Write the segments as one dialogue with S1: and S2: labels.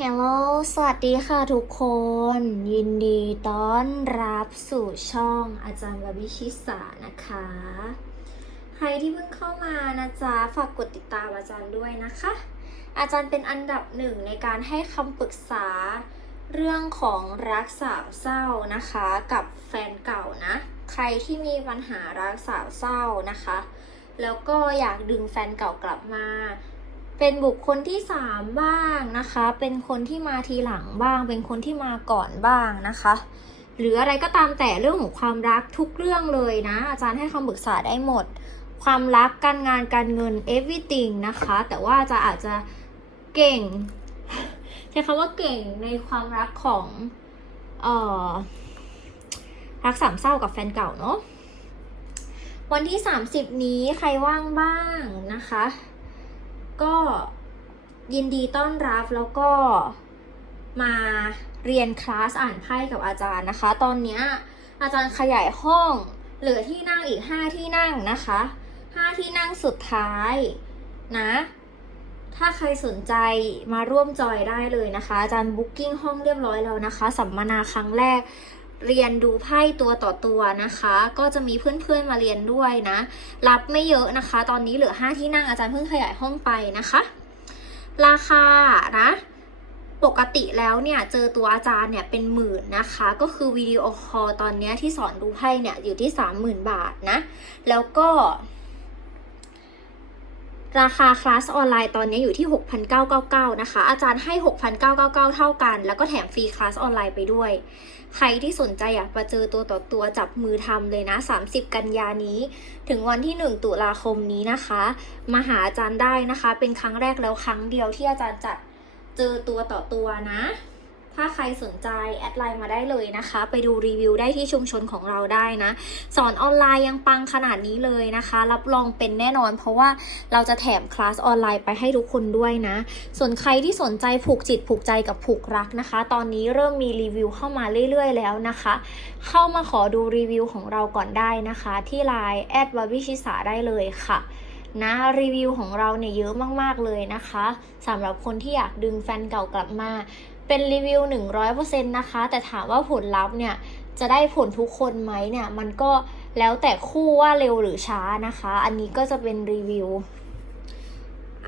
S1: ฮลสวัสดีค่ะทุกคน ยินดีต้อนรับสู่ช่องอาจารย์บาบิชิสานะคะ ใครที่เพิ่งเข้ามานะจ๊ะ ฝากกดติดตามอาจารย์ด้วยนะคะ อาจารย์เป็นอันดับหนึ่งในการให้คำปรึกษาเรื่องของรักสาวเศร้านะคะ กับแฟนเก่านะ ใครที่มีปัญหารักสาวเศร้านะคะ แล้วก็อยากดึงแฟนเก่ากลับมา เป็นบุคคลที่สามบ้างนะคะ เป็นคนที่มาทีหลังบ้าง เป็นคนที่มาก่อนบ้างนะคะ หรืออะไรก็ตามแต่เรื่องของความรักทุกเรื่องเลยนะ อาจารย์ให้คำปรึกษาได้หมด ความรักการงานการเงิน everything นะคะ แต่ว่าจะอาจจะเก่งใช้คำว่าเก่งในความรักของเอ่อรักสามเศร้ากับแฟนเก่าเนาะวันที่ 30 นี้ใครว่างบ้างนะคะ ก็ยินดีต้อนรับแล้วก็มาเรียนคลาสอ่านไพ่กับอาจารย์นะคะ ตอนนี้อาจารย์ขยายห้องเหลือที่นั่งอีก 5 ที่นั่งนะคะ 5 ที่นั่งสุดท้ายนะ ถ้าใครสนใจมาร่วมจอยได้เลยนะคะ อาจารย์บุ๊กิ้งห้องเรียบร้อยแล้วนะคะ สัมมนาครั้งแรก เรียนดูไพ่ตัวต่อตัวนะคะ ก็จะมีเพื่อนๆมาเรียนด้วยนะ รับไม่เยอะนะคะ ตอนนี้เหลือ 5 ที่นั่งอาจารย์เพิ่งขยายห้องไปนะคะ ราคานะ ปกติแล้วเนี่ยเจอตัวอาจารย์เนี่ยเป็นหมื่นนะคะ ก็คือวิดีโอคอลตอนนี้ที่สอนดูไพ่เนี่ยอยู่ที่ 30,000 บาทนะ แล้วก็ ราคาคลาสออนไลน์ตอนนี้อยู่ที่ 6,999 นะคะ อาจารย์ให้ 6,999 เท่ากัน แล้วก็แถมฟรีคลาสออนไลน์ไปด้วย ใครที่สนใจอยากมาเจอตัวต่อตัวจับมือทำเลยนะ 30 กันยานี้ ถึงวันที่ 1 ตุลาคมนี้นะคะ มาหาอาจารย์ได้นะคะ เป็นครั้งแรกแล้วครั้งเดียวที่อาจารย์จัดเจอตัวต่อตัวนะ ถ้าใครสนใจแอดไลน์มาได้เลยนะคะ ไปดูรีวิวได้ที่ชุมชนของเราได้นะ สอนออนไลน์ยังปังขนาดนี้เลยนะคะ รับรองเป็นแน่นอน เพราะว่าเราจะแถมคลาสออนไลน์ไปให้ทุกคนด้วยนะ ส่วนใครที่สนใจผูกจิตผูกใจกับผูกรักนะคะ ตอนนี้เริ่มมีรีวิวเข้ามาเรื่อยๆ แล้วนะคะ เข้ามาขอดูรีวิวของเราก่อนได้นะคะ ที่ไลน์แอดวาวิชิสาได้เลยค่ะนะรีวิวของเราเนี่ยเยอะมากๆเลยนะคะสำหรับคนที่อยากดึงแฟนเก่ากลับมา เป็นรีวิว 100%นะคะ แต่ถามว่าผลลัพธ์เนี่ยจะได้ผลทุกคนไหมเนี่ย มันก็แล้วแต่คู่ว่าเร็วหรือช้านะคะ อันนี้ก็จะเป็นรีวิว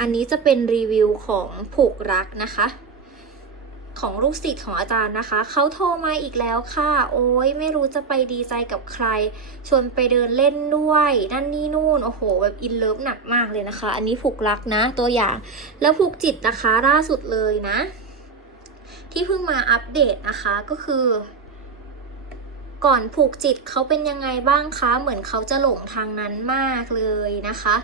S1: อันนี้จะเป็นรีวิวของผูกรักนะคะ ของลูกศิษย์ของอาจารย์นะคะ เขาโทรมาอีกแล้วค่ะ โอ้ยไม่รู้จะไปดีใจกับใคร ชวนไปเดินเล่นด้วย นั่นนี่นู่น โอ้โห แบบอินเลิฟหนักมากเลยนะคะ อันนี้ผูกรักนะตัวอย่าง แล้วผูกจิตนะคะล่าสุดเลยนะ ที่เพิ่งมาอัปเดตนะคะก็คือ ก่อนผูกจิตเขาเป็นยังไงบ้างคะ เหมือนเขาจะหลงทางนั้นมากเลยนะคะ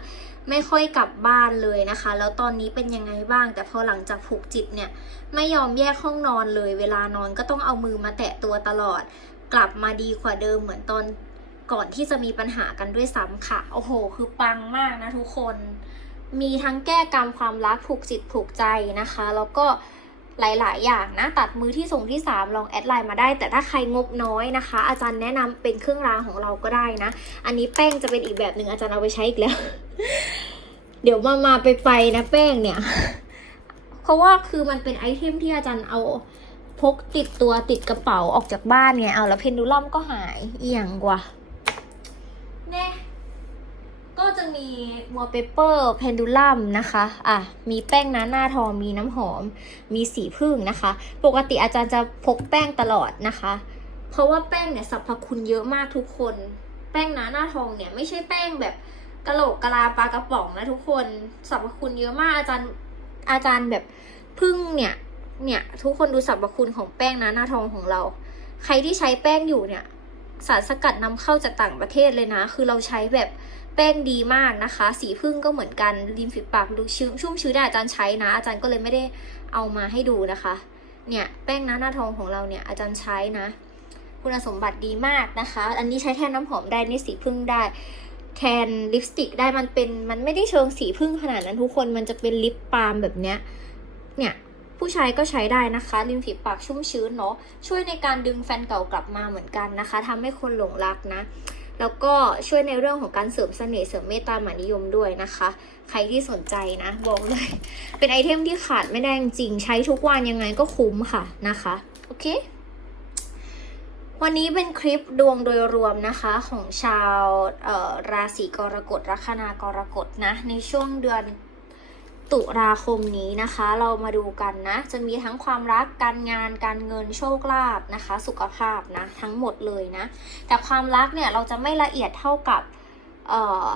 S1: ไม่ค่อยกลับบ้านเลยนะคะ แล้วตอนนี้เป็นยังไงบ้าง แต่พอหลังจากผูกจิตเนี่ยไม่ยอมแยกห้องนอนเลย เวลานอนก็ต้องเอามือมาแตะตัวตลอด กลับมาดีกว่าเดิมเหมือนตอนก่อนที่จะมีปัญหากันด้วยซ้ำค่ะ โอ้โห คือปังมากนะทุกคน มีทั้งแก้กรรมความรักผูกจิตผูกใจนะคะ แล้วก็ หลาย ๆ อย่างนะตัดมือที่ส่งที่ 3 ลองแอดไลน์มาได้ แต่ถ้าใครงบน้อยนะคะ อาจารย์แนะนำเป็นเครื่องรางของเราก็ได้นะ อันนี้แป้งจะเป็นอีกแบบหนึ่งอาจารย์เอาไปใช้อีกแล้ว เดี๋ยวมามาไปไปนะแป้งเนี่ย เพราะว่าคือมันเป็นไอเทมที่อาจารย์เอาพกติดตัวติดกระเป๋าออกจากบ้านไงเอาแล้วเพนดูลัมก็หายเอียงกว่าแน่ ก็จะมีวอลเปเปอร์เพนดูลัมนะคะอะมีแป้งน้าหน้าทองมีน้ำหอม มีสีพึ่งนะคะ ปกติอาจารย์จะพกแป้งตลอดนะคะ เพราะว่าแป้งเนี่ยสรรพคุณเยอะมากทุกคน แป้งน้าหน้าทองเนี่ยไม่ใช่แป้งแบบกะโหลกกะลาปลากระป๋องนะทุกคนสรรพคุณเยอะมากอาจารย์อาจารย์แบบพึ่งเนี่ยเนี่ยทุกคนดูสรรพคุณของแป้งนะหน้าทองของเรา ใครที่ใช้แป้งอยู่เนี่ยสารสกัดนำเข้าจากต่างประเทศเลยนะ คือเราใช้แบบ แป้งดีมากนะคะ สีพึ่งก็เหมือนกันริมฝีปากดูชื้มชุ่มชื้นได้อาจารย์ใช้นะ อาจารย์ก็เลยไม่ได้เอามาให้ดูนะคะ เนี่ยแป้งหนะหน้าทองของเราเนี่ยอาจารย์ใช้นะ คุณสมบัติดีมากนะคะ อันนี้ใช้แทนน้ำหอมได้นี่สีพึ่งได้แทนลิปสติกได้มันเป็นมันไม่ได้เชิงสีพึ่งขนาดนั้นทุกคนมันจะเป็นลิปบาล์มแบบเนี้ยเนี่ยผู้ชายก็ใช้ได้นะคะริมฝีปากชุ่มชื้นเนาะช่วยในการดึงแฟนเก่ากลับมาเหมือนกันนะคะทำให้คนหลงรักนะ แล้วก็ช่วยในเรื่องของการเสริมเสน่ห์เสริมเมตตามหานิยมด้วยนะคะ ใครที่สนใจนะบอกเลย เป็นไอเทมที่ขาดไม่ได้จริงใช้ทุกวันยังไงก็คุ้มค่ะนะคะ โอเค วันนี้เป็นคลิปดวงโดยรวมนะคะของชาวราศีกรกฎลัคนากรกฎนะ ในช่วงเดือน ตุลาคมนี้นะคะ เรามาดูกันนะ จะมีทั้งความรักการงานการเงินโชคลาภนะคะ สุขภาพนะ ทั้งหมดเลยนะ แต่ความรักเนี่ยเราจะไม่ละเอียดเท่ากับเออ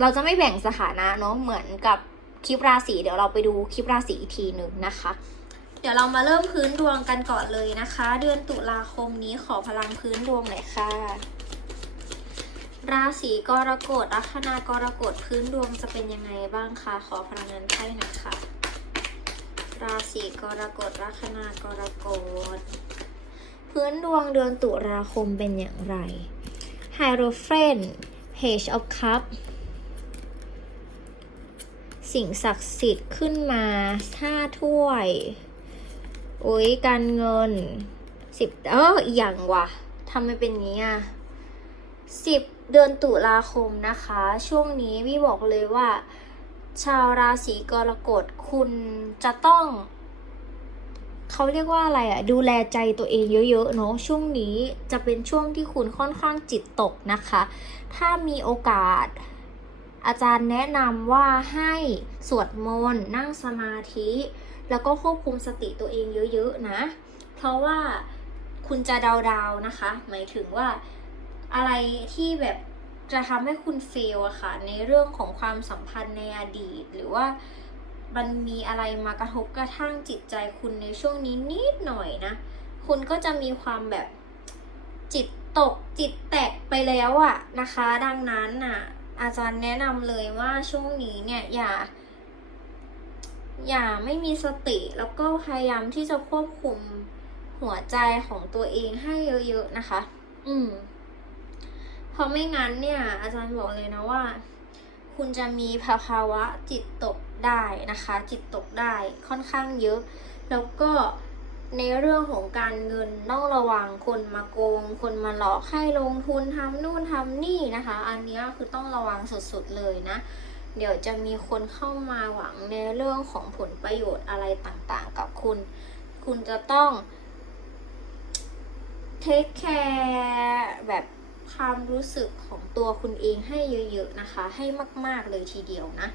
S1: เราจะไม่แบ่งสถานะเนาะเหมือนกับคลิปราศีเดี๋ยวเราไปดูคลิปราศีอีกทีหนึ่งนะคะ เดี๋ยวเรามาเริ่มพื้นดวงกันก่อนเลยนะคะ เดือนตุลาคมนี้ขอพลังพื้นดวงหน่อยค่ะ ราศีกรกฎลัคนากรกฎพื้นดวงจะเป็นยังไงบ้างคะขอพลังงานไพ่หน่อยค่ะ ราศีกรกฎลัคนากรกฎพื้นดวงเดือนตุลาคมเป็นอย่างไร h i e r o p h a n t Page of Cup สิ่งศักดิ์สิทธิ์ขึ้นมาห้าถ้วยโอ้ยการเงินสิบเอออีกอย่างว่ะทำไมเป็นงนี้อะสิบ เดือนตุลาคมนะคะ ช่วงนี้พี่บอกเลยว่า ชาวราศีกรกฎคุณจะต้อง เขาเรียกว่าอะไรอะดูแลใจตัวเองเยอะๆเนาะช่วงนี้จะเป็นช่วงที่คุณค่อนข้างจิตตกนะคะ ถ้ามีโอกาส อาจารย์แนะนำว่าให้สวดมนต์นั่งสมาธิ แล้วก็ควบคุมสติตัวเองเยอะๆนะ เพราะว่าคุณจะดาวๆนะคะ หมายถึงว่า อะไรที่แบบจะทำให้คุณเฟลอะค่ะ ในเรื่องของความสัมพันธ์ในอดีต หรือว่ามันมีอะไรมากระทบกระทั่งจิตใจคุณในช่วงนี้นิดหน่อยนะ คุณก็จะมีความแบบจิตตกจิตแตกไปแล้วอะนะคะ ดังนั้นน่ะอาจารย์แนะนำเลยว่าช่วงนี้เนี่ยอย่า อย่าไม่มีสติแล้วก็พยายามที่จะควบคุมหัวใจของตัวเองให้เยอะๆนะคะ อืม ราะไม่งั้นเนี่ย อาจารย์บอกเลยนะว่า คุณจะมีภาวะจิตตกได้นะคะ จิตตกได้ค่อนข้างเยอะ แล้วก็ในเรื่องของการเงินต้องระวังคนมาโกง คนมาหลอกให้ลงทุนทำนู่นทำนี่นะคะ อันนี้คือต้องระวังสุดๆเลยนะ เดี๋ยวจะมีคนเข้ามาหวังในเรื่องของผลประโยชน์อะไรต่างๆ กับคุณ คุณจะต้องเทคแคร์แบบ ความรู้สึกของตัวคุณเองให้เยอะๆนะคะ ให้มาก ๆเลยทีเดียวนะ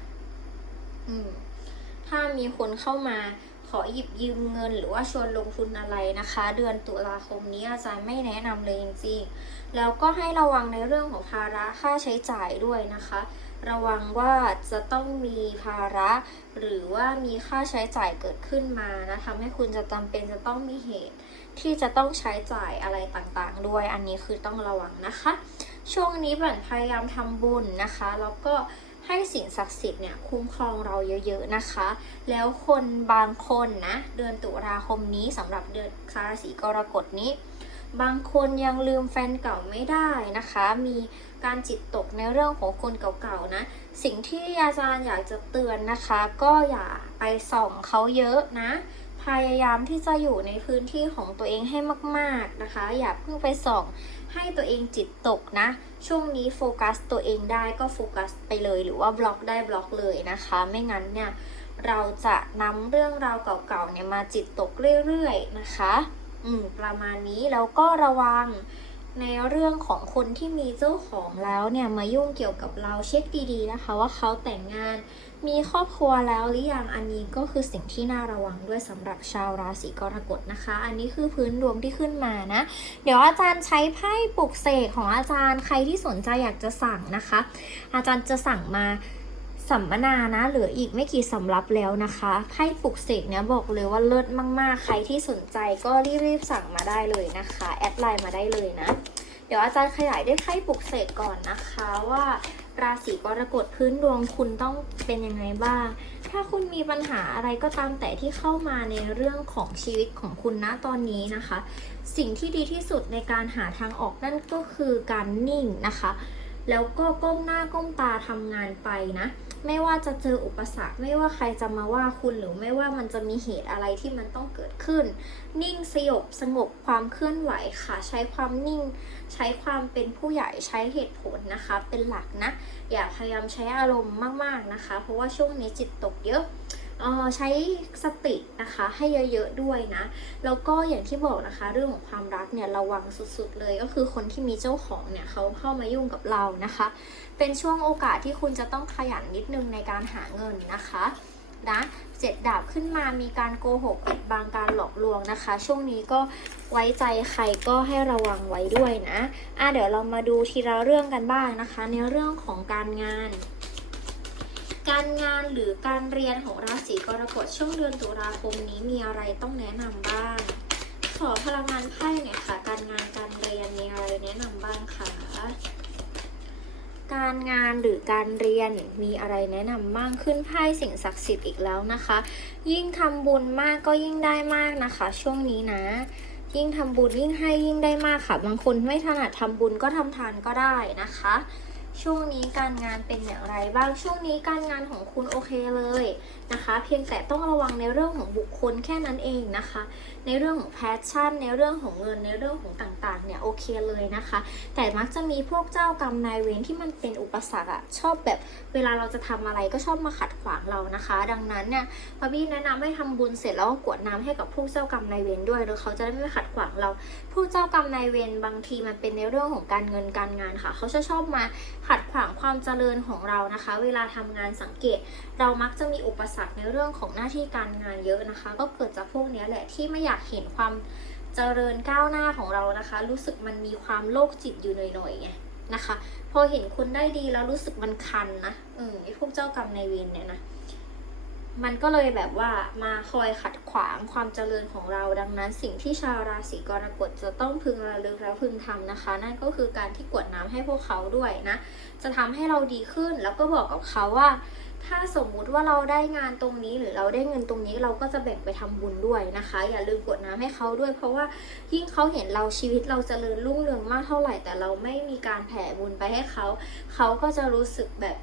S1: อืม ถ้ามีคนเข้ามาขอหยิบยืมเงินหรือว่าชวนลงทุนอะไรนะคะ เดือนตุลาคมนี้อาจารย์ไม่แนะนำเลยจริงๆ แล้วก็ให้ระวังในเรื่องของภาระค่าใช้จ่ายด้วยนะคะ ระวังว่าจะต้องมีภาระ หรือว่ามีค่าใช้จ่ายเกิดขึ้นมานะทำให้คุณจะจำเป็นจะต้องมีเหตุ ที่จะต้องใช้จ่ายอะไรต่างๆ ด้วย อันนี้คือต้องระวังนะคะ ช่วงนี้บันพยายามทำบุญนะคะ แล้วก็ให้สิ่งศักดิ์สิทธิ์เนี่ยคุ้มครองเราเยอะๆนะคะ แล้วคนบางคนนะเดือนตุลาคมนี้สำหรับเดือนราศีกรกฎนี้ บางคนยังลืมแฟนเก่าไม่ได้นะคะ มีการจิตตกในเรื่องของคนเก่าๆนะ สิ่งที่อาจารย์อยากจะเตือนนะคะ ก็อย่าไปส่องเขาเยอะนะ พยายามที่จะอยู่ในพื้นที่ของตัวเองให้มากๆนะคะ อย่าเพิ่งไปส่องให้ตัวเองจิตตกนะ ช่วงนี้โฟกัสตัวเองได้ก็โฟกัสไปเลยหรือว่าบล็อกได้บล็อกเลยนะคะ ไม่งั้นเนี่ยเราจะนำเรื่องราวเก่าๆเนี่ยมาจิตตกเรื่อยๆนะคะ อืมประมาณนี้แล้วก็ระวังในเรื่องของคนที่มีเจ้าของแล้วเนี่ยมายุ่งเกี่ยวกับเราเช็คดีๆนะคะ ว่าเขาแต่งงาน มีครอบครัวแล้วหรือยังอันนี้ก็คือสิ่งที่น่าระวังด้วยสำหรับชาวราศีกรกฎนะคะ อันนี้คือพื้นดวงที่ขึ้นมานะ เดี๋ยวอาจารย์ใช้ไพ่ปลุกเสกของอาจารย์ใครที่สนใจอยากจะสั่งนะคะ อาจารย์จะสั่งมาสัมมนานะเหลืออีกไม่กี่สำรับแล้วนะคะไพ่ปลุกเสกเนี่ยบอกเลยว่าเลิศมากๆ ใครที่สนใจก็รีบๆสั่งมาได้เลยนะคะ แอดไลน์มาได้เลยนะ เดี๋ยวอาจารย์ขยายด้วยไพ่ปลุกเสกก่อนนะคะว่า ราศีกรกฎพื้นดวงคุณต้องเป็นยังไงบ้าง ถ้าคุณมีปัญหาอะไรก็ตามแต่ที่เข้ามาในเรื่องของชีวิตของคุณนะตอนนี้นะคะ สิ่งที่ดีที่สุดในการหาทางออกนั่นก็คือการนิ่งนะคะ แล้วก็ก้มหน้าก้มตาทำงานไปนะ ไม่ว่าจะเจออุปสรรค ไม่ว่าใครจะมาว่าคุณหรือไม่ว่ามันจะมีเหตุอะไรที่มันต้องเกิดขึ้น นิ่งสยบสงบความเคลื่อนไหวค่ะ ใช้ความนิ่ง ใช้ความเป็นผู้ใหญ่ใช้เหตุผลนะคะ เป็นหลักนะ อย่าพยายามใช้อารมณ์มากๆนะคะ เพราะว่าช่วงนี้จิตตกเยอะ ใช้สตินะคะให้เยอะๆด้วยนะ แล้วก็อย่างที่บอกนะคะ เรื่องของความรักเนี่ยระวังสุดๆเลยก็คือคนที่มีเจ้าของเนี่ยเขาเข้ามายุ่งกับเรานะคะ เป็นช่วงโอกาสที่คุณจะต้องขยันนิดนึงในการหาเงินนะคะนะเจ็ดดาบขึ้นมามีการโกหกปิดบังการหลอกลวงนะคะ ช่วงนี้ก็ไว้ใจใครก็ให้ระวังไว้ด้วยนะอะเดี๋ยวเรามาดูทีละเรื่องกันบ้างนะคะ ในเรื่องของการงาน การงานหรือการเรียนของราศีกรกฎช่วงเดือนตุลาคมนี้มีอะไรต้องแนะนำบ้าง ขอพลังงานไพ่หน่อยค่ะ การงานการเรียนมีอะไรแนะนำบ้างคะการงานหรือการเรียนมีอะไรแนะนำบ้างขึ้นไพ่สิ่งศักดิ์สิทธิ์อีกแล้วนะคะ ยิ่งทำบุญมากก็ยิ่งได้มากนะคะ ช่วงนี้นะ ยิ่งทำบุญยิ่งให้ยิ่งได้มากค่ะ บางคนไม่ถนัดทำบุญก็ทำทานก็ได้นะคะ ช่วงนี้การงานเป็นอย่างไรบ้าง ช่วงนี้การงานของคุณโอเคเลยนะคะ เพียงแต่ต้องระวังในเรื่องของบุคคลแค่นั้นเองนะคะ ในเรื่องของแพชชั่น ในเรื่องของเงิน ในเรื่องของต่างๆ เนี่ยโอเคเลยนะคะ แต่มักจะมีพวกเจ้ากรรมนายเวรที่มันเป็นอุปสรรคอะชอบแบบเวลาเราจะทำอะไรก็ชอบมาขัดขวางเรานะคะ ดังนั้นเนี่ยพอบี้แนะนำให้ทำบุญเสร็จแล้วก็กวดน้ำให้กับพวกเจ้ากรรมนายเวรด้วยหรือเขาจะได้ไม่ขัดขวางเรา พวกเจ้ากรรมนายเวรบางทีมันเป็นในเรื่องของการเงินการงานค่ะ เขาจะชอบมาขัดขวางความเจริญของเรานะคะ เวลาทำงานสังเกต เรามักจะมีอุปสรรคในเรื่องของหน้าที่การงานเยอะนะคะ ก็เกิดจากพวกนี้แหละที่ไม่อยากเห็นความเจริญก้าวหน้าของเรานะคะ รู้สึกมันมีความโลกจิตอยู่หน่อยๆไงนะคะ พอเห็นคุณได้ดีแล้วรู้สึกมันคันนะเออไอพวกเจ้ากรรมนายเวรเนี่ยนะ มันก็เลยแบบว่ามาคอยขัดขวางความเจริญของเรา ดังนั้นสิ่งที่ชาวราศีกรกฎจะต้องพึงระลึกและพึงทำนะคะ นั่นก็คือการที่กวดน้ำให้พวกเขาด้วยนะ จะทำให้เราดีขึ้นแล้วก็บอกกับเขาว่า ถ้าสมมุติว่าเราได้งานตรงนี้หรือเราได้เงินตรงนี้เราก็จะแบ่งไปทำบุญด้วยนะคะ อย่าลืมกวดน้ำให้เขาด้วย เพราะว่ายิ่งเขาเห็นเราชีวิตเราจเจริญรุ่งเรืองมากเท่าไหร่ แต่เราไม่มีการแผ่บุญไปให้เขา เขาก็จะรู้สึกแบบ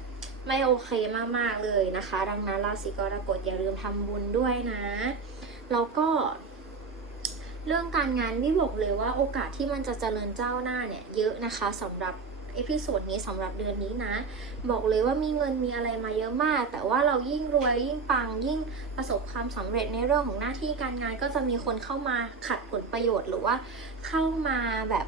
S1: ไม่โอเคมากๆเลยนะคะ ดังนั้นราศีกรกฎอย่าลืมทำบุญด้วยนะ แล้วก็ เรื่องการงานนี่บอกเลยว่าโอกาสที่มันจะเจริญเจ้าหน้าเนี่ยเยอะนะคะสำหรับเอพิโซดนี้สำหรับเดือนนี้นะ บอกเลยว่ามีเงินมีอะไรมาเยอะมาก แต่ว่าเรายิ่งรวยยิ่งปังยิ่งประสบความสำเร็จในเรื่องของหน้าที่การงานก็จะมีคนเข้ามาขัดผลประโยชน์หรือว่าเข้ามาแบบ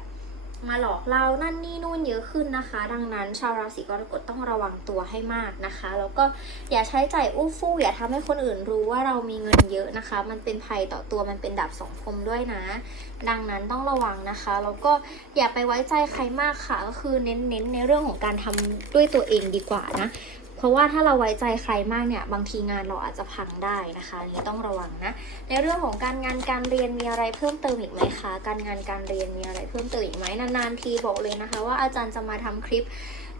S1: มาหลอกเรานั่นนี่นู่นเยอะขึ้นนะคะ ดังนั้น ชาวราศีกรกฎต้องระวังตัวให้มากนะคะ แล้วก็อย่าใช้ใจ่ายอู้ฟู่อย่าทำให้คนอื่นรู้ว่าเรามีเงินเยอะนะคะ มันเป็นภัยต่อตัวมันเป็นดาบสองคมด้วยนะ ดังนั้นต้องระวังนะคะแล้วก็อย่าไปไว้ใจใครมากค่ะก็คือเน้นๆในเรื่องของการทำด้วยตัวเองดีกว่านะ ราะว่าถ้าเราไว้ใจใครมากเนี่ย บางทีงานเราอาจจะพังได้นะคะนี้ต้องระวังนะ ในเรื่องของการงานการเรียนมีอะไรเพิ่มเติมอีกไหมคะ การงานการเรียนมีอะไรเพิ่มเติมอีกไหมนานๆทีบอกเลยนะคะ ว่าอาจารย์จะมาทำคลิป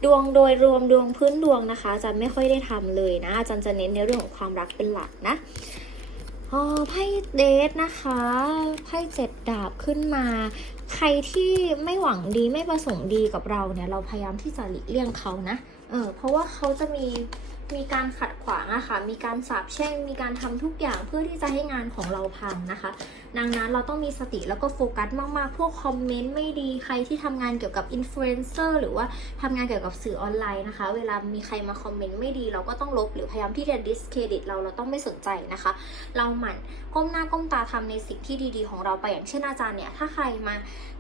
S1: ดวงโดยรวมดวงพื้นดวงนะคะอาจารย์ไม่ค่อยได้ทำเลยนะอาจารย์จะเน้นในเรื่องของความรักเป็นหลักนะอ๋อไพ่เดทนะคะไพ่เจ็ดดาบขึ้นมา ใครที่ไม่หวังดีไม่ประสงค์ดีกับเราเนี่ย เราพยายามที่จะหลีกเลี่ยงเขานะ เออเพราะว่าเขาจะมี มีการขัดขวางอะค่ะ มีการสาบแช่ง มีการทำทุกอย่างเพื่อที่จะให้งานของเราพังนะคะ ดังนั้นเราต้องมีสติแล้วก็โฟกัสมากๆ พวกคอมเมนต์ไม่ดี ใครที่ทำงานเกี่ยวกับอินฟลูเอนเซอร์หรือว่าทำงานเกี่ยวกับสื่อออนไลน์นะคะ เวลามีใครมาคอมเมนต์ไม่ดี เราก็ต้องลบหรือพยายามที่จะ discredit เราเราต้องไม่สนใจนะคะ เราหมั่นก้มหน้าก้มตาทำในสิ่งที่ดีๆ ของเราไปอย่างเช่นอาจารย์เนี่ย ถ้าใครมา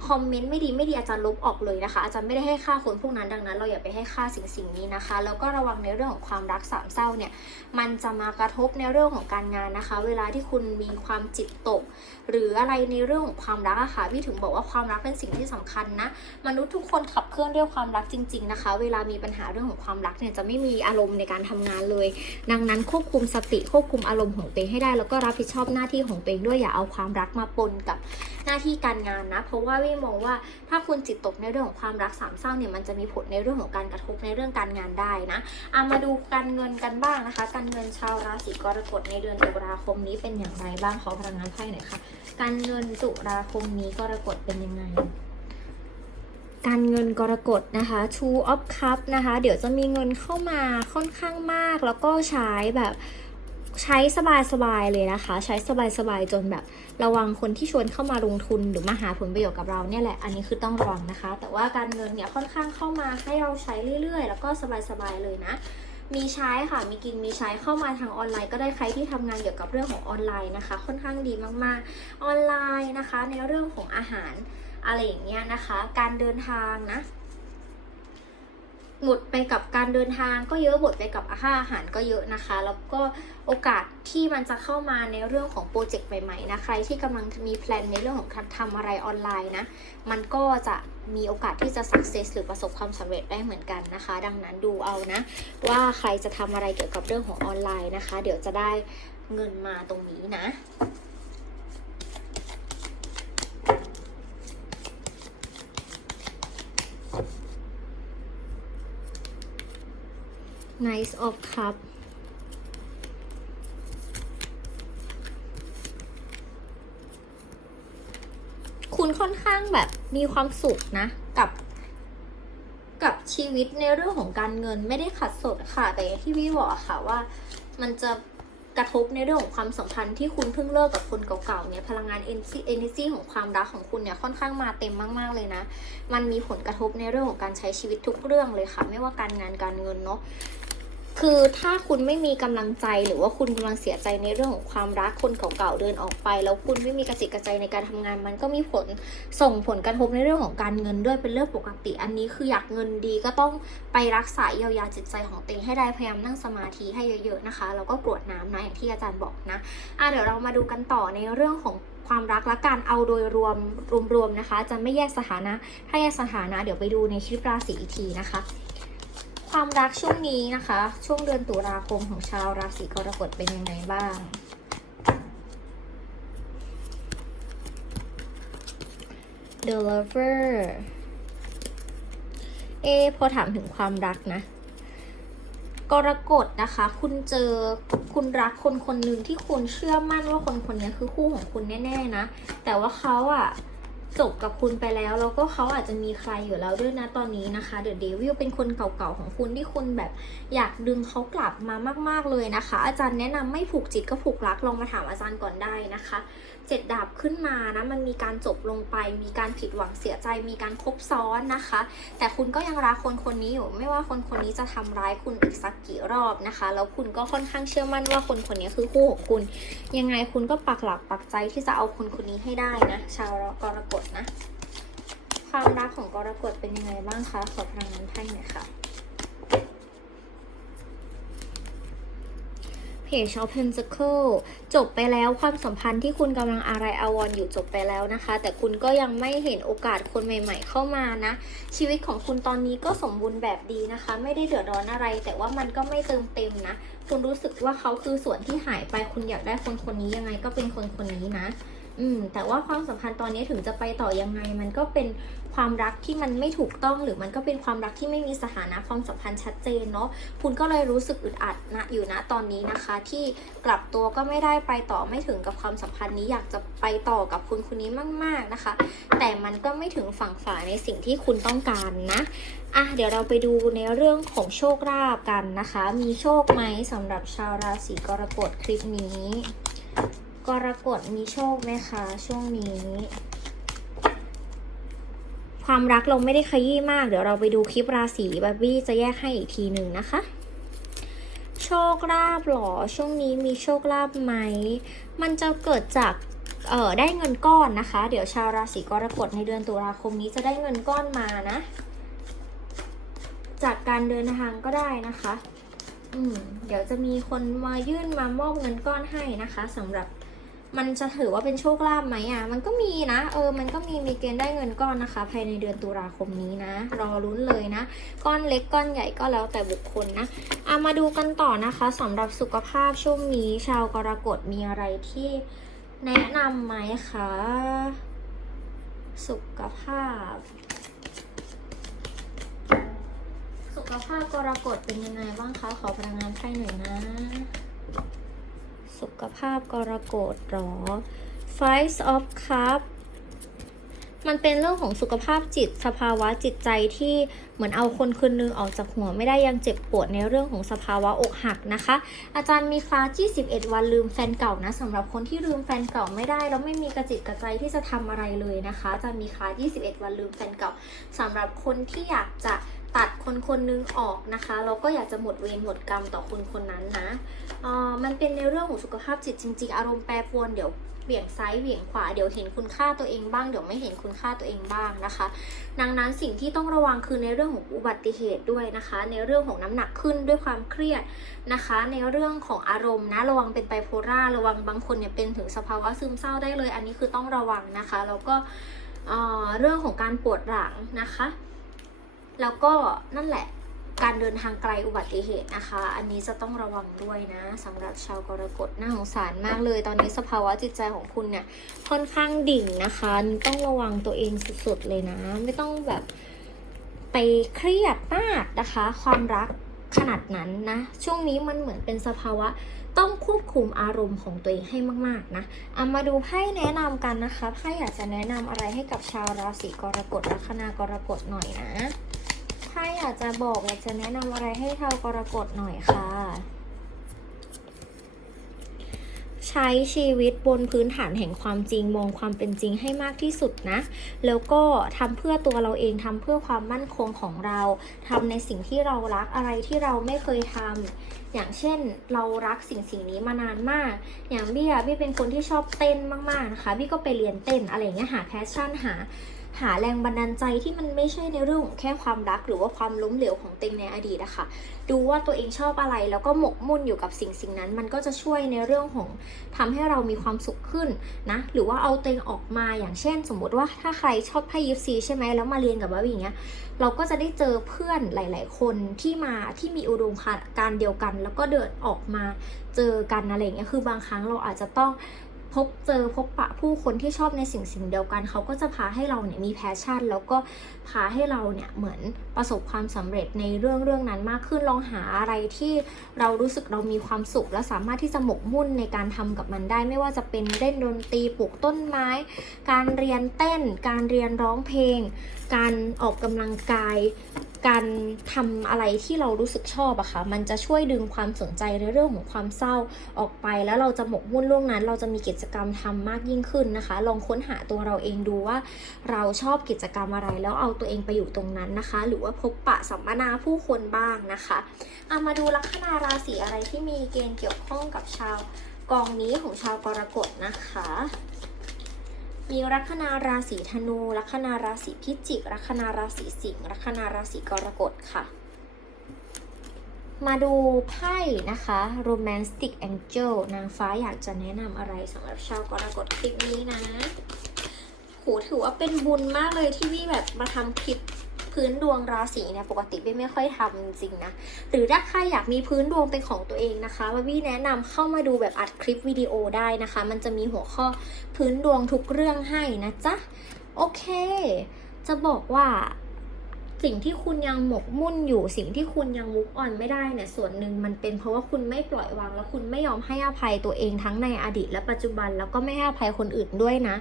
S1: คอมเมนต์ไม่ดีไม่ดีอาจารย์ลบออกเลยนะคะ อาจารย์ไม่ได้ให้ค่าคนพวกนั้นดังนั้น เราอย่าไปให้ค่าสิ่งสิ่งนี้นะคะ แล้วก็ระวังในเรื่องของความรักสามเศร้าเนี่ยมันจะมากระทบในเรื่องของการงานนะคะ เวลาที่คุณมีความจิตตก หรืออะไรในเรื่องของความรักอะค่ะพี่ถึงบอกว่าความรักเป็นสิ่งที่สำคัญนะ มนุษย์ทุกคนขับเคลื่อนด้วยความรักจริง ๆ นะคะ เวลามีปัญหาเรื่องของความรักเนี่ยจะไม่มีอารมณ์ในการทำงานเลย ดังนั้นควบคุมสติควบคุมอารมณ์ของตัวเองให้ได้ แล้วก็รับผิดชอบหน้าที่ของตัวเองด้วยอย่าเอาความรักมาปนกับหน้าที่การงานนะ เพราะว่าวี่มองว่าถ้าคุณจิตตกในเรื่องของความรักสามเศร้าเนี่ยมันจะมีผลในเรื่องของการกระทบในเรื่องการงานได้นะเอามาดูการเงินกันบ้างนะคะ การเงินชาวราศีกรกฎในเดือนตุลาคมนี้เป็นอย่างไรบ้างขอพลังงานไพ่หน่อยค่ะ การเงินตุลาคมนี้กรกฎเป็นยังไง การเงินกรกฎนะคะ Two of Cup นะคะ เดี๋ยวจะมีเงินเข้ามาค่อนข้างมาก แล้วก็ใช้แบบใช้สบายๆเลยนะคะ ใช้สบายๆจนแบบ ระวังคนที่ชวนเข้ามาลงทุนหรือมาหาผลประโยชน์กับเราเนี่ยแหละอันนี้คือต้องระวังนะคะ แต่ว่าการเงินเนี่ยค่อนข้างเข้ามาให้เราใช้เรื่อยๆ แล้วก็สบายๆเลยนะ มีใช้ค่ะ มีกินมีใช้เข้ามาทางออนไลน์ก็ได้ใครที่ทำงานเกี่ยวกับเรื่องของออนไลน์นะคะ ค่อนข้างดีมากๆ ออนไลน์นะคะ ในเรื่องของอาหารอะไรอย่างเงี้ยนะคะ การเดินทางนะ หมดไปกับการเดินทางก็เยอะหมดไปกับอาหารอาหารก็เยอะนะคะ แล้วก็โอกาสที่มันจะเข้ามาในเรื่องของโปรเจกต์ใหม่ๆนะใครที่กำลังมีแพลนในเรื่องของการทำอะไรออนไลน์นะมันก็จะมีโอกาสที่จะ success หรือประสบความสำเร็จได้เหมือนกันนะคะ ดังนั้นดูเอานะ ว่าใครจะทำอะไรเกี่ยวกับเรื่องของออนไลน์นะคะ เดี๋ยวจะได้เงินมาตรงนี้นะ Nice of Cup คุณค่อนข้างแบบมีความสุขนะ กับ กับชีวิตในเรื่องของการเงินไม่ได้ขัดสนค่ะ แต่อย่างที่พี่บอกค่ะว่า มันจะกระทบในเรื่องของความสัมพันธ์ที่คุณเพิ่งเลิกกับคนเก่าๆเนี่ยพลังงาน energy energy ของความรักของคุณเนี่ยค่อนข้างมาเต็มมากๆเลยนะ มันมีผลกระทบในเรื่องของการใช้ชีวิตทุกเรื่องเลยค่ะ ไม่ว่าการงานการเงินเนาะ คือถ้าคุณไม่มีกำลังใจหรือว่าคุณกำลังเสียใจในเรื่องของความรักคนเก่าๆเดินออกไป แล้วคุณไม่มีกระจิตกระใจในการทำงาน มันก็มีผลส่งผลกระทบในเรื่องของการเงินด้วยเป็นเรื่องปกติ อันนี้คืออยากเงินดีก็ต้องไปรักษาเยียวยาจิตใจของตัวเองให้ได้พยายามนั่งสมาธิให้เยอะๆนะคะแล้วก็กรวดน้ำนะอย่างที่อาจารย์บอกนะอะเดี๋ยวเรามาดูกันต่อในเรื่องของความรักและการเอาโดยรวมรวมๆนะคะ จะไม่แยกสถานะ ถ้าแยกสถานะ เดี๋ยวไปดูในคลิปราศีอีกทีนะคะ ความรักช่วงนี้นะคะ ช่วงเดือนตุลาคมของชาวราศีกรกฎเป็นยังไงบ้าง The Lover เอพอถามถึงความรักนะ กรกฎนะคะ คุณเจอคุณรักคนคนหนึ่งที่คุณเชื่อมั่นว่าคนคนนี้คือคู่ของคุณแน่ ๆ นะ แต่ว่าเขาอะ จบกับคุณไปแล้ว แล้วก็เขาอาจจะมีใครอยู่แล้วด้วยนะตอนนี้นะคะเดอะเดวิลเป็นคนเก่าๆของคุณที่คุณแบบอยากดึงเขากลับมามาก ๆเลยนะคะ อาจารย์แนะนำไม่ผูกจิตก็ผูกรักลองมาถามอาจารย์ก่อนได้นะคะเจ็ดดาบขึ้นมานะมันมีการจบลงไป มีการผิดหวังเสียใจ มีการคบซ้อนนะคะ แต่คุณก็ยังรักคนคนนี้อยู่ ไม่ว่าคนคนนี้จะทำร้ายคุณอีกสักกี่รอบนะคะ แล้วคุณก็ค่อนข้างเชื่อมั่นว่าคนคนนี้คือคู่ของคุณ ยังไงคุณก็ปักหลักปักใจที่จะเอาคนคนนี้ให้ได้นะ ชาวกรกฎนะ ความรักของกรกฎเป็นยังไงบ้างคะขอพลังงานไพ่หน่อยค่ะ Page of Pentacle จบไปแล้วความสัมพันธ์ที่คุณกำลังอะไรอาวรณ์อยู่จบไปแล้วนะคะ แต่คุณก็ยังไม่เห็นโอกาสคนใหม่ ๆ เข้ามานะ ชีวิตของคุณตอนนี้ก็สมบูรณ์แบบดีนะคะ ไม่ได้เดือดร้อนอะไร แต่ว่ามันก็ไม่เติมเต็มนะ คุณรู้สึกว่าเขาคือส่วนที่หายไปคุณอยากได้คนคนนี้ยังไงก็เป็นคนคนนี้นะ อืมแต่ว่าความสัมพันธ์ตอนนี้ถึงจะไปต่อยังไง มันก็เป็นความรักที่มันไม่ถูกต้องหรือมันก็เป็นความรักที่ไม่มีสถานะความสัมพันธ์ชัดเจนเนาะคุณก็เลยรู้สึกอึดอัดนะอยู่นะตอนนี้นะคะ ที่กลับตัวก็ไม่ได้ไปต่อไม่ถึงกับความสัมพันธ์นี้อยากจะไปต่อกับคุณคนนี้มาก ๆนะคะ แต่มันก็ไม่ถึงฝั่งฝ่ายในสิ่งที่คุณต้องการนะอะเดี๋ยวเราไปดูในเรื่องของโชคลาภกันนะคะ มีโชคไหมสำหรับชาวราศีกรกฎคลิปนี้ กรกฎมีโชคไหมคะ ช่วงนี้ ความรักเราไม่ได้ขยี้มาก เดี๋ยวเราไปดูคลิปราศีบาร์บี้จะแยกให้อีกทีหนึ่งนะคะ โชคลาภหรอ ช่วงนี้มีโชคลาภไหม มันจะเกิดจากเออได้เงินก้อนนะคะ เดี๋ยวชาวราศีกรกฎในเดือนตุลาคมนี้จะได้เงินก้อนมานะ จากการเดินทางก็ได้นะคะ อืม เดี๋ยวจะมีคนมายื่นมามอบเงินก้อนให้นะคะสำหรับ มันจะถือว่าเป็นโชคลาภไหมอะ มันก็มีนะ เออ มันก็มีมีเกณฑ์ได้เงินก้อนนะคะ ภายในเดือนตุลาคมนี้นะ รอลุ้นเลยนะ ก้อนเล็กก้อนใหญ่ก็แล้วแต่บุคคลนะเอามาดูกันต่อนะคะสำหรับสุขภาพช่วงนี้ ชาวกรกฎมีอะไรที่แนะนำไหมคะ สุขภาพ สุขภาพกรกฎเป็นยังไงบ้างคะ ขอพลังงานไพ่หน่อยนะ สุขภาพกรกฎหรอ Five of Cup มันเป็นเรื่องของสุขภาพจิตสภาวะจิตใจที่เหมือนเอาคนคนหนึงออกจากหัวไม่ได้ยังเจ็บปวดในเรื่องของสภาวะอกหักนะคะ อาจารย์มีคลาส21 วันลืมแฟนเก่านะสำหรับคนที่ลืมแฟนเก่าไม่ได้ แล้วไม่มีกระจิตกระใจที่จะทำอะไรเลยนะคะอาจารย์มีคลาส21 วันลืมแฟนเก่าสำหรับคนที่อยากจะ ตัดคนคนนึงออกนะคะแล้วก็อยากจะหมดเวรหมดกรรมต่อคนคนนั้นนะออมันเป็นในเรื่องของสุขภาพจิตจริง ๆ อารมณ์แปรปรวนเดี๋ยวเบี่ยงซ้ายเบี่ยงขวาเดี๋ยวเห็นคุณค่าตัวเองบ้างเดี๋ยวไม่เห็นคุณค่าตัวเองบ้างนะคะ ดังนั้นสิ่งที่ต้องระวังคือในเรื่องของอุบัติเหตุด้วยนะคะ ในเรื่องของน้ำหนักขึ้นด้วยความเครียดนะคะ ในเรื่องของอารมณ์นะระวังเป็นไบโพล่าระวังบางคนเนี่ยเป็นถึงสภาวะซึมเศร้าได้เลย อันนี้คือต้องระวังนะคะแล้วก็เรื่องของการปวดหลังนะคะ แล้วก็นั่นแหละการเดินทางไกลอุบัติเหตุนะคะ อันนี้จะต้องระวังด้วยนะสำหรับชาวกรกฎน่าสงสารมากเลย ตอนนี้สภาวะจิตใจของคุณเนี่ยค่อนข้างดิ่งนะคะ ต้องระวังตัวเองสุดๆเลยนะ ไม่ต้องแบบไปเครียดมากนะคะ ความรักขนาดนั้นนะ ช่วงนี้มันเหมือนเป็นสภาวะต้องควบคุมอารมณ์ของตัวเองให้มาก ๆ นะเอามาดูไพ่แนะนำกันนะคะไพ่อยากจะแนะนำอะไรให้กับชาวราศีกรกฎลัคนากรกฎหน่อยนะ ไพ่อยากจะบอกอยากจะแนะนำอะไรให้ชาวกรกฎหน่อยค่ะ ใช้ชีวิตบนพื้นฐานแห่งความจริงมองความเป็นจริงให้มากที่สุดนะ แล้วก็ทำเพื่อตัวเราเองทำเพื่อความมั่นคงของเราทำในสิ่งที่เรารักอะไรที่เราไม่เคยทำอย่างเช่นเรารักสิ่งสิ่งนี้มานานมาก อย่างบี้อะบี้เป็นคนที่ชอบเต้นมากๆนะคะบี้ก็ไปเรียนเต้นอะไรเงี้ยหาแพชชั่นหา หาแรงบันดาลใจที่มันไม่ใช่ในเรื่องของแค่ความรัก หรือว่าความล้มเหลวของเตงในอดีตอะคะดูว่าตัวเองชอบอะไรแล้วก็หมกมุ่นอยู่กับสิ่งสิ่งนั้น มันก็จะช่วยในเรื่องของทำให้เรามีความสุขขึ้นนะหรือว่าเอาตัวเองออกมาอย่างเช่น สมมติว่าถ้าใครชอบไพ่ยิปซีใช่ไหมแล้วมาเรียนกับบ้าบีอย่างเงี้ยเราก็จะได้เจอเพื่อนหลาย ๆ คนที่มาที่มีอุดมการเดียวกัน แล้วก็เดินออกมาเจอกันอะไรอย่างเงี้ยคือบางครั้งเราอาจจะต้อง พบเจอพบปะผู้คนที่ชอบในสิ่งสิ่งเดียวกัน เขาก็จะพาให้เราเนี่ยมีแพชชั่น แล้วก็พาให้เราเนี่ยเหมือนประสบความสำเร็จในเรื่องเรื่องนั้นมากขึ้นลองหาอะไรที่เรารู้สึกเรามีความสุข และสามารถที่จะหมกมุ่นในการทำกับมันได้ ไม่ว่าจะเป็นเล่นดนตรีปลูกต้นไม้ การเรียนเต้น การเรียนร้องเพลง การออกกำลังกาย การทำอะไรที่เรารู้สึกชอบอะค่ะ มันจะช่วยดึงความสนใจในเรื่องของความเศร้าออกไป แล้วเราจะหมกมุ่นเรื่องนั้น เราจะมีกิจกรรมทำมากยิ่งขึ้นนะคะ ลองค้นหาตัวเราเองดูว่า เราชอบกิจกรรมอะไร แล้วเอาตัวเองไปอยู่ตรงนั้นนะคะ หรือว่าพบปะสัมมนาผู้คนบ้างนะคะเอามาดูลัคนาราศีอะไรที่มีเกณฑ์เกี่ยวข้องกับชาวกองนี้ของชาวกรกฎนะคะ มีลัคนาราศีธนู ลัคนาราศีพิจิก ลัคนาราศีสิงห์ลัคนาราศีกรกฎค่ะ มาดูไพ่นะคะ Romantic Angel นางฟ้าอยากจะแนะนำอะไรสำหรับชาวกรกฎคลิปนี้นะโหถือว่าเป็นบุญมากเลยที่วี่แบบมาทำคลิป พื้นดวงราศีเนี่ยปกติไม่ไม่ค่อยทำจริงๆนะหรือถ้าใครอยากมีพื้นดวงเป็นของตัวเองนะคะว่าวี่แนะนำเข้ามาดูแบบอัดคลิปวิดีโอได้นะคะ มันจะมีหัวข้อพื้นดวงทุกเรื่องให้นะจ๊ะโอเค จะบอกว่า สิ่งที่คุณยังหมกมุ่นอยู่ สิ่งที่คุณยังมุกอ่อนไม่ได้เนี่ยส่วนหนึ่งมันเป็นเพราะว่าคุณไม่ปล่อยวาง แล้วคุณไม่ยอมให้อภัยตัวเองทั้งในอดีต และปัจจุบันแล้วก็ไม่ให้อภัยคนอื่นด้วยนะ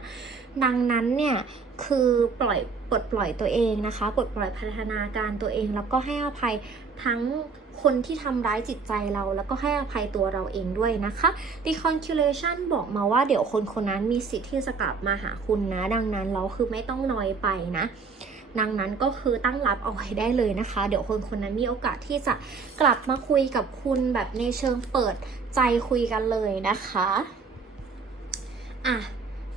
S1: ดังนั้นเนี่ยคือปล่อยปลดปล่อยตัวเองนะคะปลดปล่อยพัฒนาการตัวเอง แล้วก็ให้อภัยทั้งคนที่ทำร้ายจิตใจเราแล้วก็ให้อภัยตัวเราเองด้วยนะคะ Deconculation บอกมาว่าเดี๋ยวคนคนนั้นมีสิทธิ์ที่จะกลับมาหาคุณนะ ดังนั้นเราคือไม่ต้องนอยไปนะ ดังนั้นก็คือตั้งรับเอาไว้ได้เลยนะคะ เดี๋ยวคนคนนั้นมีโอกาสที่จะกลับมาคุยกับคุณแบบในเชิงเปิดใจคุยกันเลยนะคะอะ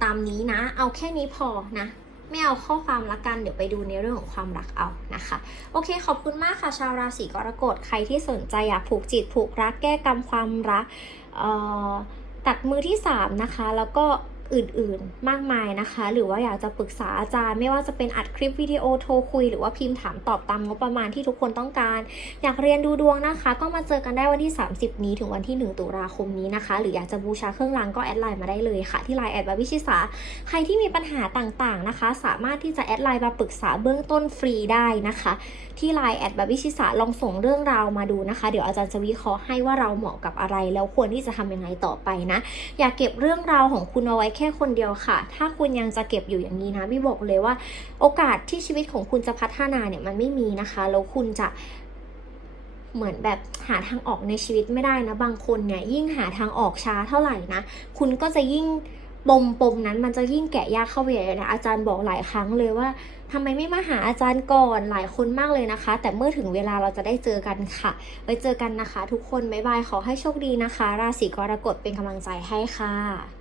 S1: ตามนี้นะ เอาแค่นี้พอนะไม่เอาข้อความละกัน เดี๋ยวไปดูในเรื่องของความรักเอานะคะ โอเค ขอบคุณมากค่ะ ชาวราศีกรกฎ ใครที่สนใจอยากผูกจิตผูกรักแก้กรรมความรักตัดมือที่ 3 นะคะ แล้วก็ อื่นๆ มากมายนะคะ หรือว่าอยากจะปรึกษาอาจารย์ ไม่ว่าจะเป็นอัดคลิปวิดีโอโทรคุย หรือว่าพิมพ์ถามตอบตามงบประมาณที่ทุกคนต้องการ อยากเรียนดูดวงนะคะ ก็มาเจอกันได้วันที่ 30 นี้ถึงวันที่ 1 ตุลาคมนี้นะคะ หรืออยากจะบูชาเครื่องรางก็แอดไลน์มาได้เลยค่ะ ที่ไลน์แอดบาวิชิสาใครที่มีปัญหาต่างๆนะคะ สามารถที่จะแอดไลน์มาปรึกษาเบื้องต้นฟรีได้นะคะ ที่ไลน์แอดบาวิชิสาลองส่งเรื่องราวมาดูนะคะ เดี๋ยวอาจารย์จะวิเคราะห์ให้ว่าเราเหมาะกับอะไร แล้วควรที่จะทำยังไงต่อไปนะ อย่าเก็บเรื่องราวของคุณเอาไว้แค่คนเดียวค่ะ ถ้าคุณยังจะเก็บอยู่อย่างนี้นะพี่บอกเลยว่า โอกาสที่ชีวิตของคุณจะพัฒนาเนี่ยมันไม่มีนะคะ แล้วคุณจะเหมือนแบบหาทางออกในชีวิตไม่ได้นะ บางคนเนี่ยยิ่งหาทางออกช้าเท่าไหร่นะ คุณก็จะยิ่งปมปมนั้นมันจะยิ่งแกะยากเข้าไปใหญ่ยนะอาจารย์บอกหลายครั้งเลยว่าทำไมไม่มาหาอาจารย์ก่อนหลายคนมากเลยนะคะ แต่เมื่อถึงเวลาเราจะได้เจอกันค่ะ ไว้เจอกันนะคะ ทุกคนบ๊ายบายขอให้โชคดีนะคะ ราศีกรกฎเป็นกำลังใจให้ค่ะ